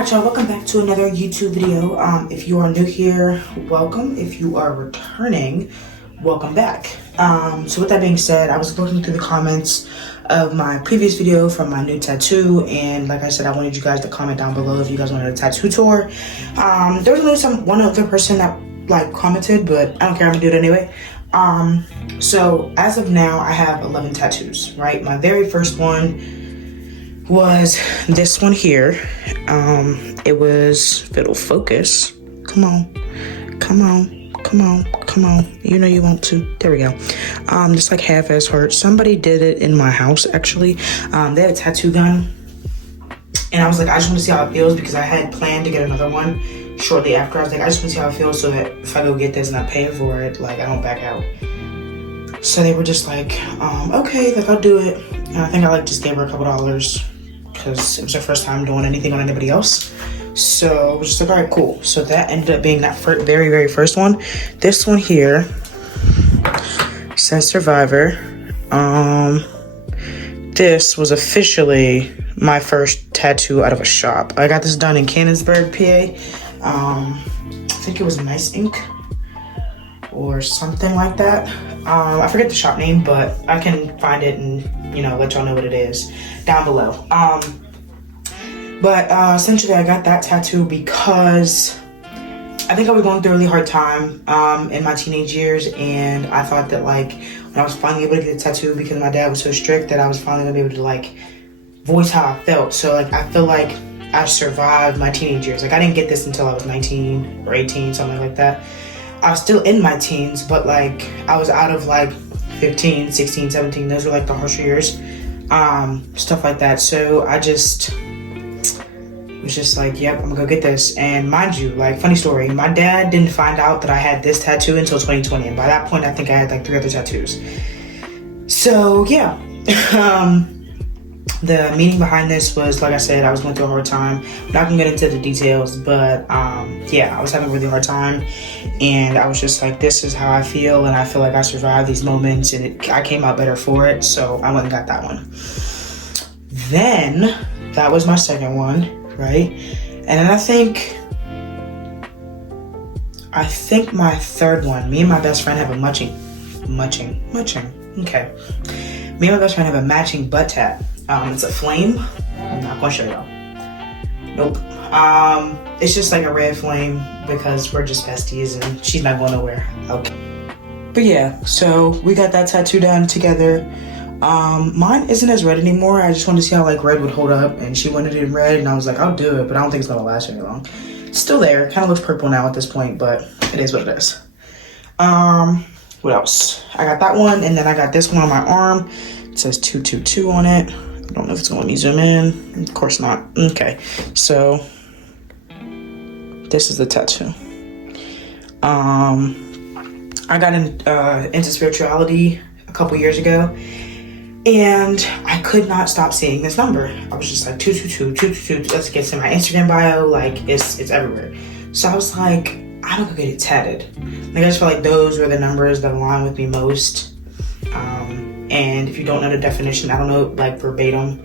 Alright y'all, welcome back to another YouTube video. If you are new here, welcome. If you are returning, welcome back. So with that being said, I was looking through the comments of my previous video from my new tattoo, and like I said, I wanted you guys to comment down below if you guys wanted a tattoo tour. There was only one other person that commented, but I don't care, I'm gonna do it anyway. So as of now, I have 11 tattoos, right? My very first one was this one here. It was, if it'll focus, come on, you know you want to, there we go. Just like half-ass heart. Somebody did it in my house, actually. They had a tattoo gun, and I was like, I just want to see how it feels, because I had planned to get another one shortly after. I was like, I just want to see how it feels, so that if I go get this and I pay for it, like, I don't back out. So they were just like, okay, like, I'll do it. And I think I just gave her a couple dollars, because it was her first time doing anything on anybody else. So I was just like, all right, cool. So that ended up being that very first one. This one here says Survivor. This was officially my first tattoo out of a shop. I got this done in Canonsburg, PA. I think it was Nice Ink or something like that. I forget the shop name, but I can find it and, you know, let y'all know what it is down below. But essentially I got that tattoo because I think I was going through a really hard time in my teenage years, and I thought that, like, when I was finally able to get a tattoo, because my dad was so strict, that I was finally gonna be able to, like, voice how I felt. So, like, I feel like I survived my teenage years. Like, I didn't get this until I was 19 or 18, something like that. I was still in my teens, but, like, I was out of, like, 15, 16, 17. Those were, like, the harsher years. Stuff like that. So I just was just like, yep, I'm gonna go get this. And mind you, like, funny story, my dad didn't find out that I had this tattoo until 2020. And by that point, I think I had, like, 3 other tattoos. So, yeah. The meaning behind this was, like I said, I was going through a hard time. I'm not gonna get into the details, but yeah, I was having a really hard time, and I was just like, this is how I feel, and I feel like I survived these moments, and I came out better for it, so I went and got that one. Then, that was my second one, right? And then I think my third one, me and my best friend have a matching, okay. Me and my best friend have a matching butt tat. It's a flame. I'm not gonna show y'all. Nope. It's just like a red flame, because we're just besties and she's not going nowhere. Okay. But yeah, so we got that tattoo done together. Mine isn't as red anymore. I just wanted to see how, like, red would hold up, and she wanted it in red, and I was like, I'll do it, but I don't think it's gonna last very long. It's still there. Kind of looks purple now at this point, but it is what it is. What else? I got that one, and then I got this one on my arm. It says 222 on it. I don't know if it's gonna let me zoom in. Of course not. Okay, so this is the tattoo. I got into spirituality a couple years ago, and I could not stop seeing this number. I was just like, 222, 222. Let's get to my Instagram bio. Like, it's everywhere. So I was like, I'm gonna get it tatted. Like, I just felt like those were the numbers that align with me most. And if you don't know the definition, I don't know, like, verbatim.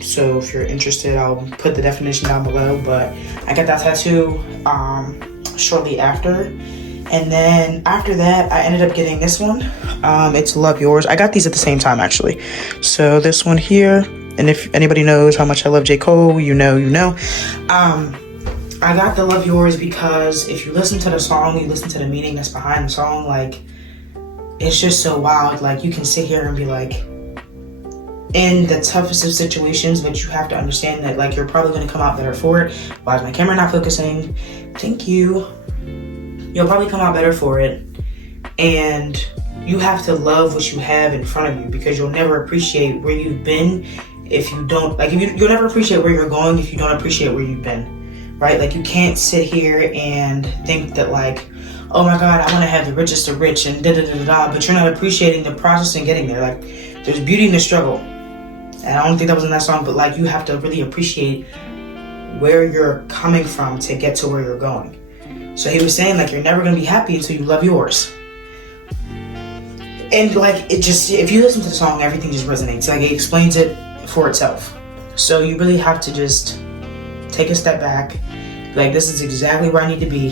So if you're interested, I'll put the definition down below. But I got that tattoo shortly after. And then after that, I ended up getting this one. It's Love Yours. I got these at the same time, actually. So this one here, and if anybody knows how much I love J. Cole, you know. I got the Love Yours because if you listen to the song, you listen to the meaning that's behind the song, like, it's just so wild. Like, you can sit here and be like, in the toughest of situations, but you have to understand that, like, you're probably going to come out better for it. Why is my camera not focusing? Thank you. You'll probably come out better for it. And you have to love what you have in front of you, because you'll never appreciate where you've been if you don't, like, you'll never appreciate where you're going if you don't appreciate where you've been, right? Like, you can't sit here and think that, like, oh my God, I want to have the richest of rich and da-da-da-da-da, but you're not appreciating the process and getting there. Like, there's beauty in the struggle. And I don't think that was in that song, but, like, you have to really appreciate where you're coming from to get to where you're going. So he was saying, like, you're never going to be happy until you love yours. And, like, it just, if you listen to the song, everything just resonates. Like, it explains it for itself. So you really have to just take a step back. Like, this is exactly where I need to be.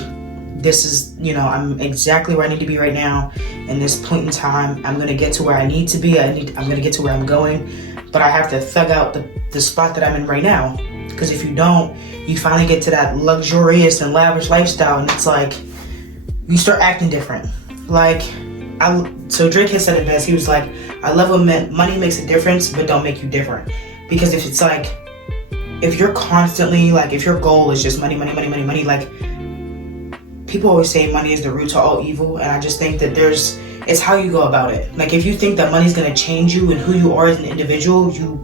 This is, I'm exactly where I need to be right now. In this point in time, I'm going to get to where I need to be. I'm going to get to where I'm going. But I have to thug out the spot that I'm in right now. Because if you don't, you finally get to that luxurious and lavish lifestyle. And it's like, you start acting different. Like, so Drake has said it best. He was like, I love when money makes a difference, but don't make you different. Because if it's like, if you're constantly, like, if your goal is just money, like, people always say money is the root to all evil, and I just think that it's how you go about it. Like, if you think that money's gonna change you and who you are as an individual, you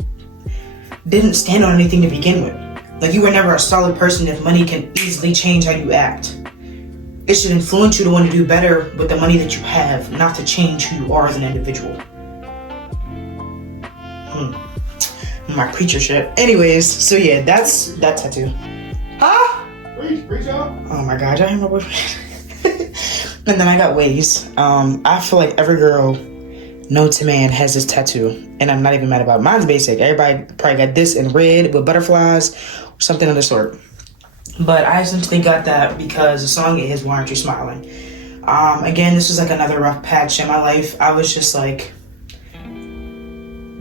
didn't stand on anything to begin with. Like, you were never a solid person if money can easily change how you act. It should influence you to want to do better with the money that you have, not to change who you are as an individual. My preacher shit. Anyways, so yeah, that's that tattoo. Huh? Preach up. Oh my god, I remember. And then I got ways. I feel like every girl known to man has this tattoo, and I'm not even mad about it. Mine's basic. Everybody probably got this in red with butterflies or something of the sort. But I essentially got that because the song is Why Aren't You Smiling? Again, this was like another rough patch in my life. I was just like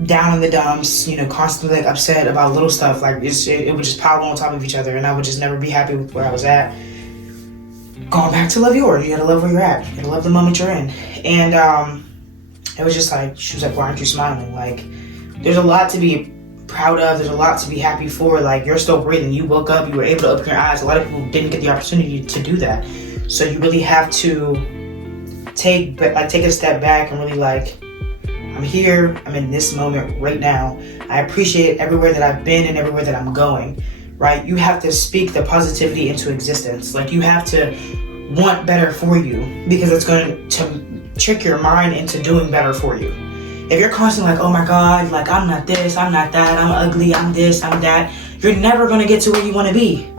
down in the dumps, constantly like upset about little stuff. Like it would just pile on top of each other, and I would just never be happy with where I was at. Going back to love yours, you gotta love where you're at. You gotta love the moment you're in. And it was just like, she was like, why aren't you smiling? Like, there's a lot to be proud of. There's a lot to be happy for. Like, you're still breathing. You woke up. You were able to open your eyes. A lot of people didn't get the opportunity to do that. So you really have to take a step back and really like, I'm here. I'm in this moment right now. I appreciate everywhere that I've been and everywhere that I'm going. Right? You have to speak the positivity into existence. Like, you have to want better for you, because it's going to trick your mind into doing better for you. If you're constantly like, oh my god, like, I'm not this, I'm not that, I'm ugly, I'm this, I'm that, you're never going to get to where you want to be.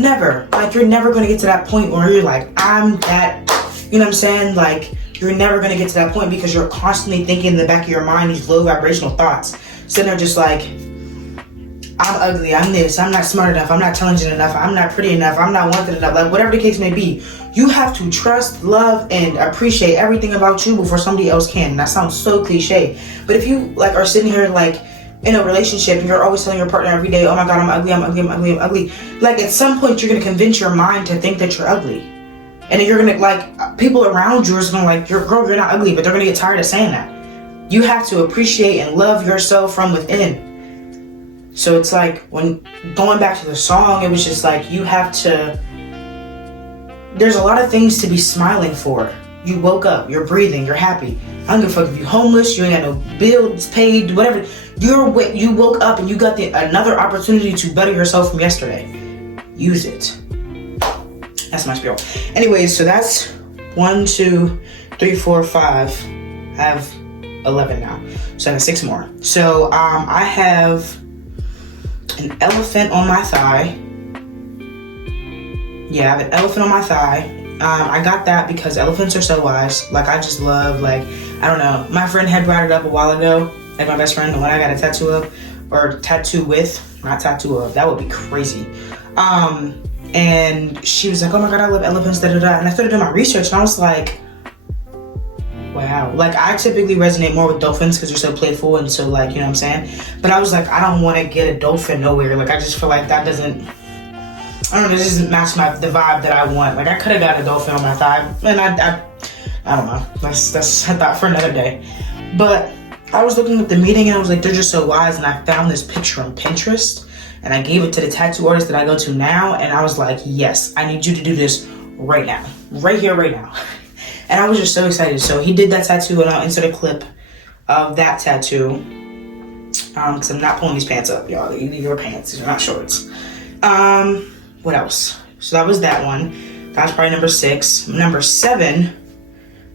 Never. Like, you're never going to get to that point where you're like, I'm that, you know what I'm saying? Like, you're never going to get to that point because you're constantly thinking in the back of your mind these low vibrational thoughts. Sitting there just like, I'm ugly, I'm this, I'm not smart enough, I'm not talented enough, I'm not pretty enough, I'm not wanted enough, like whatever the case may be. You have to trust, love, and appreciate everything about you before somebody else can. And that sounds so cliche. But if you like are sitting here like in a relationship and you're always telling your partner every day, oh my god, I'm ugly, I'm ugly, I'm ugly, I'm ugly. Like, at some point you're gonna convince your mind to think that you're ugly. And then you're gonna, like, people around you are gonna like, you're not ugly, but they're gonna get tired of saying that. You have to appreciate and love yourself from within. So it's like, when going back to the song, it was just like, you have to, there's a lot of things to be smiling for. You woke up, you're breathing, you're happy. I don't give a fuck if you're homeless, you ain't got no bills paid, whatever. You woke up and you got another opportunity to better yourself from yesterday. Use it. That's my spiel. Anyways, so that's 1, 2, 3, 4, 5. I have 11 now. So I have 6 more. So I have an elephant on my thigh. Yeah, I have an elephant on my thigh. I got that because elephants are so wise. Like, I just love, like, I don't know. My friend had brought it up a while ago. Like, my best friend, the one I got a tattoo of. Or tattoo with. Not tattoo of. That would be crazy. And she was like, oh my god, I love elephants, da da da. And I started doing my research and I was like, wow. Like, I typically resonate more with dolphins because they're so playful and so, like, you know what I'm saying? But I was like, I don't want to get a dolphin nowhere. Like, I just feel like that doesn't, I don't know, this doesn't match the vibe that I want. Like, I could have got a dolphin on my thigh, and I don't know. That's a thought for another day. But I was looking at the meeting and I was like, they're just so wise. And I found this picture on Pinterest and I gave it to the tattoo artist that I go to now. And I was like, yes, I need you to do this right now. Right here, right now. And I was just so excited. So he did that tattoo, and I'll insert a clip of that tattoo. Because I'm not pulling these pants up, y'all. These are pants. These are not shorts. What else? So that was that one. That was probably number 6. Number 7.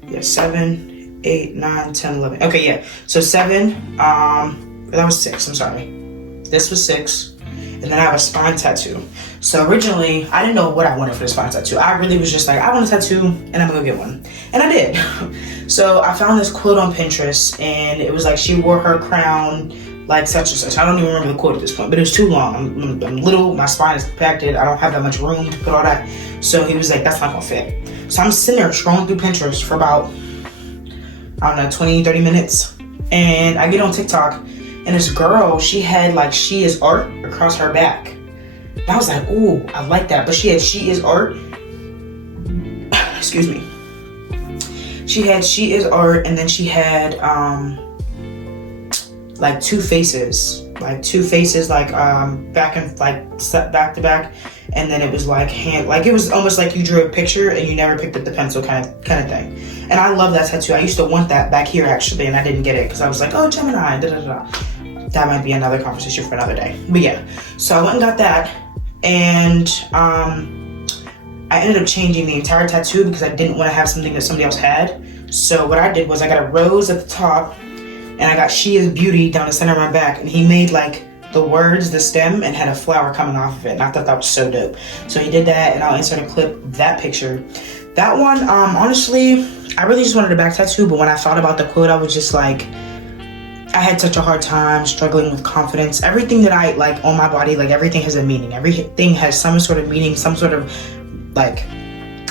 Yeah, 7, 8, 9, 10, 11. Okay, yeah. So 7. That was 6. I'm sorry. This was 6. And then I have a spine tattoo. So originally, I didn't know what I wanted for the spine tattoo. I really was just like, I want a tattoo, and I'm gonna go get one. And I did. So I found this quote on Pinterest, and it was like, she wore her crown like such and such. I don't even remember the quote at this point, but it was too long. I'm little, my spine is compacted, I don't have that much room to put all that. So he was like, that's not gonna fit. So I'm sitting there scrolling through Pinterest for about, I don't know, 20, 30 minutes. And I get on TikTok, and this girl, she had like "She Is Art" across her back. And I was like, ooh, I like that. But she had "She Is Art." Excuse me. She had "She Is Art," and then she had like two faces, back and like set back to back, and then it was like hand, like it was almost like you drew a picture and you never picked up the pencil kind of thing. And I love that tattoo. I used to want that back here actually, and I didn't get it because I was like, oh, Gemini, da da da. That might be another conversation for another day. But yeah, so I went and got that, and I ended up changing the entire tattoo because I didn't want to have something that somebody else had. So what I did was I got a rose at the top, and I got "She Is Beauty" down the center of my back, and he made like the words, the stem, and had a flower coming off of it, and I thought that was so dope. So he did that, and I'll insert a clip of that picture. That one, honestly, I really just wanted a back tattoo, but when I thought about the quote, I was just like, I had such a hard time struggling with confidence. Everything that I like on my body, like everything has a meaning. Everything has some sort of meaning, some sort of like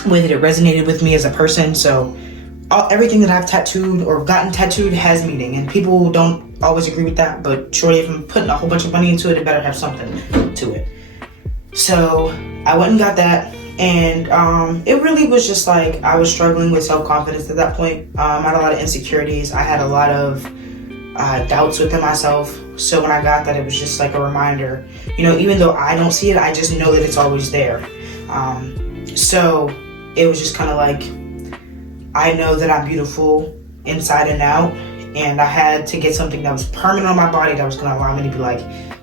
way that it resonated with me as a person. So everything that I've tattooed or gotten tattooed has meaning, and people don't always agree with that, but surely if I'm putting a whole bunch of money into it, it better have something to it. So I went and got that, and it really was just like I was struggling with self-confidence at that point. I had a lot of insecurities. I had a lot of doubts within myself. So when I got that, it was just like a reminder, you know, even though I don't see it, I just know that it's always there. So it was just kind of like, I know that I'm beautiful inside and out, and I had to get something that was permanent on my body that was going to allow me to be like,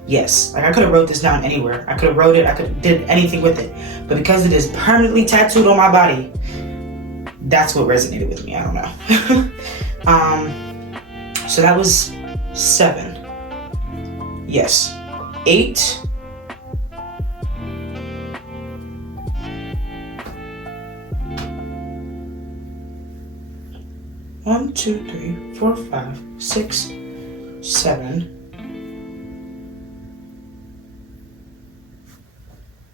yes. Like I could have wrote this down anywhere. I could have wrote it. I could have did anything with it. But because it is permanently tattooed on my body, that's what resonated with me. I don't know. So that was 7. Yes. 8. One, 2, 3, 4, 5, 6, 7.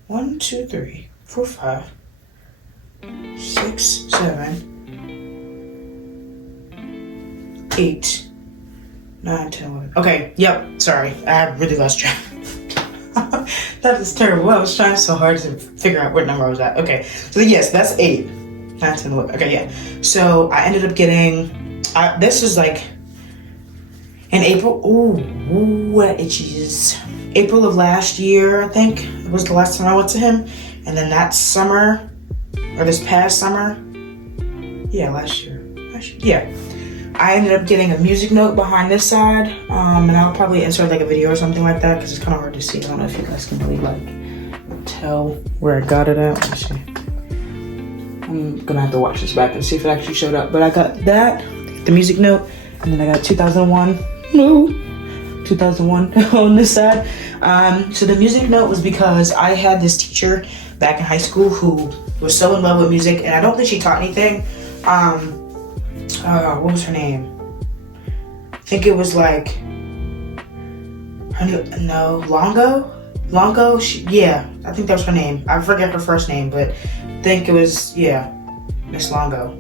1, 2, 3, 4, 5, 6, 7, 8, 9, 10, 11. Okay, yep, sorry. I really lost track. That is terrible. I was trying so hard to figure out what number I was at. Okay, so yes, that's 8. 9, 10, 11. Okay, yeah. So I ended up getting, this was like in April. Ooh, what itches. April of last year, I think, was the last time I went to him. And then that summer, or this past summer, yeah, last year, yeah. I ended up getting a music note behind this side, and I'll probably insert like a video or something like that because it's kind of hard to see. I don't know if you guys can really like tell where I got it at. Let me see. I'm gonna have to watch this back and see if it actually showed up. But I got that, the music note, and then I got 2001 on this side. So the music note was because I had this teacher back in high school who was so in love with music, and I don't think she taught anything. What was her name? I think it was like, Longo? Yeah, I think that was her name. I forget her first name, but I think it was, yeah, Miss Longo.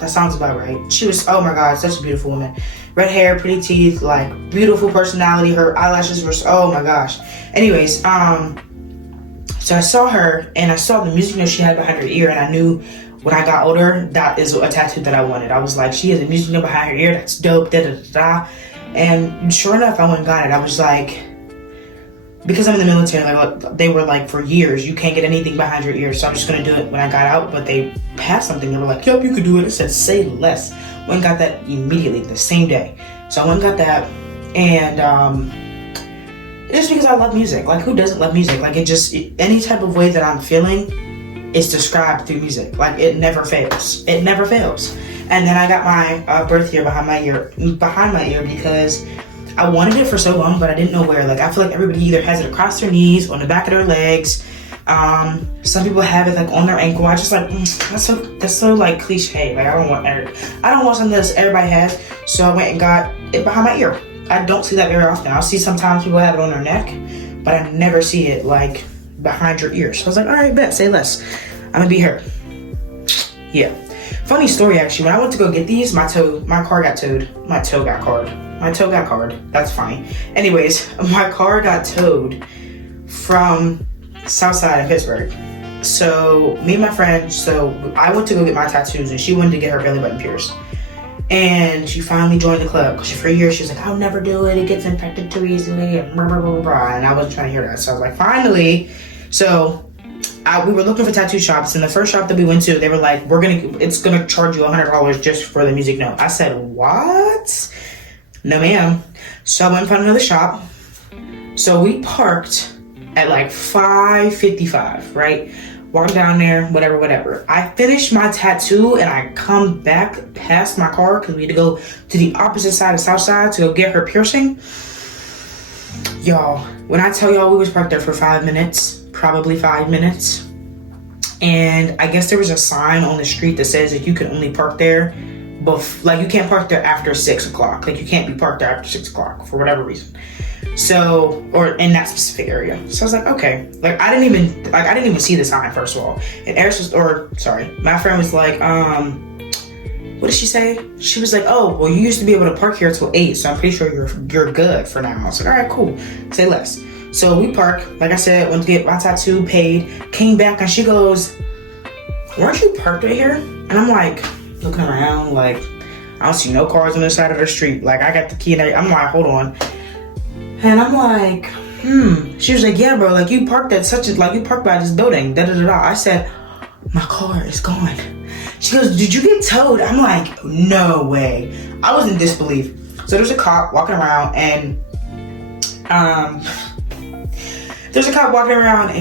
That sounds about right. She was, oh my God, such a beautiful woman. Red hair, pretty teeth, like beautiful personality. Her eyelashes were, oh my gosh. Anyways, so I saw her and I saw the music note she had behind her ear, and I knew when I got older, that is a tattoo that I wanted. I was like, she has a music note behind her ear, that's dope, da da da da. And sure enough, I went and got it. I was like, because I'm in the military, like they were like, for years, you can't get anything behind your ear, so I'm just gonna do it when I got out. But they passed something, they were like, yep, you could do it. It said, say less. Went and got that immediately, the same day. So I went and got that, and just because I love music. Like, who doesn't love music? Like, any type of way that I'm feeling is described through music. Like, it never fails. It never fails. And then I got my birth year behind my ear because I wanted it for so long, but I didn't know where. Like, I feel like everybody either has it across their knees, on the back of their legs. Some people have it like on their ankle. I just like, that's so like cliche. Like, I don't want something that everybody has. So I went and got it behind my ear. I don't see that very often. I'll see sometimes people have it on their neck, but I never see it like behind your ears. So I was like, all right, bet, say less. I'm gonna be here. Yeah. Funny story, actually. When I went to go get these, my car got towed. My toe got card. That's funny. Anyways, my car got towed from south side of Pittsburgh. So me and my friend, so I went to go get my tattoos and she wanted to get her belly button pierced. And she finally joined the club because for years she was like, I'll never do it. It gets infected too easily and blah, blah, blah, blah. And I wasn't trying to hear that. So I was like, finally. So we were looking for tattoo shops, and the first shop that we went to, they were like, it's gonna charge you $100 just for the music note. I said, what? No, ma'am. So I went and found another shop. So we parked at like 5:55, right? Walked down there, whatever. I finished my tattoo and I come back past my car because we had to go to the opposite side of South Side to go get her piercing. Y'all, when I tell y'all we was parked there for 5 minutes, probably 5 minutes. And I guess there was a sign on the street that says that you can only park there, like you can't park there after 6 o'clock. Like you can't be parked there after 6 o'clock for whatever reason. So, or in that specific area. So I was like, okay. Like I didn't even see the sign, first of all. And my friend was like, what did she say? She was like, oh, well, you used to be able to park here till 8, so I'm pretty sure you're good for now. I was like, all right, cool. Say less. So we parked, like I said, went to get my tattoo paid, came back, and she goes, weren't you parked right here? And I'm like, looking around, like, I don't see no cars on the side of the street. Like, I got the key, and I'm like, hold on. And I'm like, She was like, yeah, bro, like, you parked at you parked by this building, da-da-da-da. I said, my car is gone. She goes, did you get towed? I'm like, no way. I was in disbelief. So there's a cop walking around, and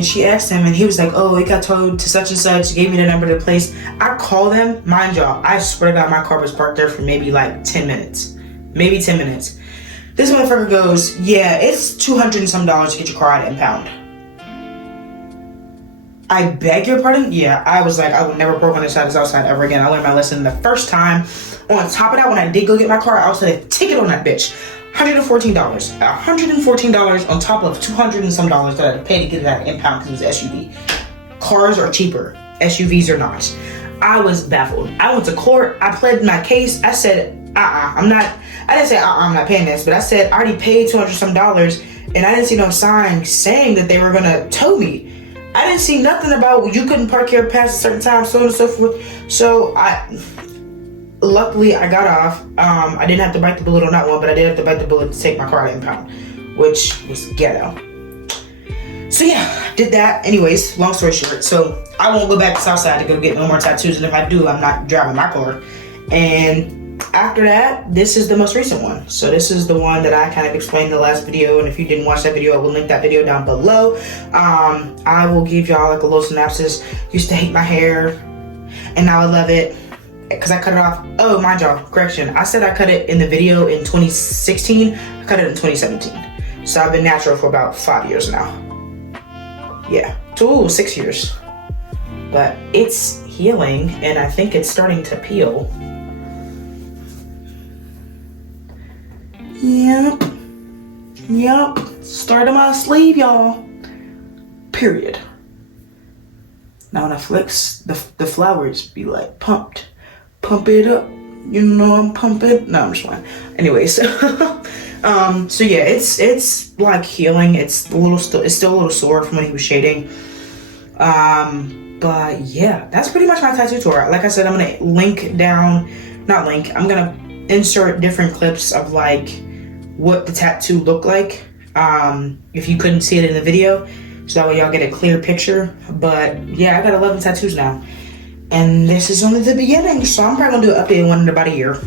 she asked him, and he was like, oh, it got towed to such and such. He gave me the number of the place. I called them. Mind y'all, I swear to God, my car was parked there for maybe like 10 minutes. Maybe 10 minutes. This motherfucker goes, yeah, it's $200 and some to get your car out of impound. I beg your pardon? Yeah, I was like, I would never park on this side of Southside ever again. I learned my lesson the first time. On top of that, when I did go get my car, I also had a ticket on that bitch. $114. $114 on top of $200 and some that I had to pay to get it out of impound because it was SUV. Cars are cheaper. SUVs are not. I was baffled. I went to court. I pled my case. I said, I'm not paying this. But I said, I already paid $200 some, and I didn't see no sign saying that they were going to tow me. I didn't see nothing about you couldn't park here past a certain time, so on and so forth. So luckily I got off. I didn't have to bite the bullet on that one, but I did have to bite the bullet to take my car out of impound, which was ghetto. So yeah, did that. Anyways, long story short, so I won't go back to Southside to go get no more tattoos, and if I do, I'm not driving my car. And after that, this is the most recent one. So this is the one that I kind of explained in the last video, and if you didn't watch that video, I will link that video down below. I will give y'all like a little synopsis. Used to hate my hair, and now I love it because I cut it off. Oh, mind y'all, correction. I said I cut it in the video in 2016. I cut it in 2017. So I've been natural for about 5 years now. Yeah, 6 years. But it's healing, and I think it's starting to peel. Yep. Start on my sleeve, y'all. Period. Now when I flex, the flowers be like pumped. Pump it up. You know I'm pumping. No, I'm just lying. Anyways, so yeah, it's like healing. It's still a little sore from when he was shading. But yeah, that's pretty much my tattoo tour. Like I said, I'm gonna insert different clips of like what the tattoo looked like, if you couldn't see it in the video, so that way y'all get a clear picture. But yeah, I got 11 tattoos now, and this is only the beginning, so I'm probably gonna do an update one in about a year.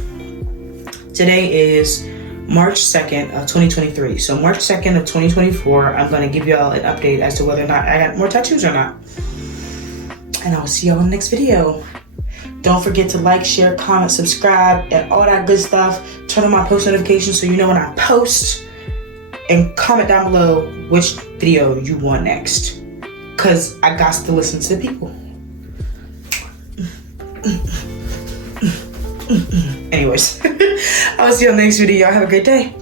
Today is March 2nd of 2023, so March 2nd of 2024, I'm gonna give y'all an update as to whether or not I got more tattoos or not, and I'll see y'all in the next video. Don't forget to like, share, comment, subscribe, and all that good stuff. Turn on my post notifications so you know when I post. And comment down below which video you want next, because I got to listen to the people. Anyways, I'll see you on the next video. Y'all have a great day.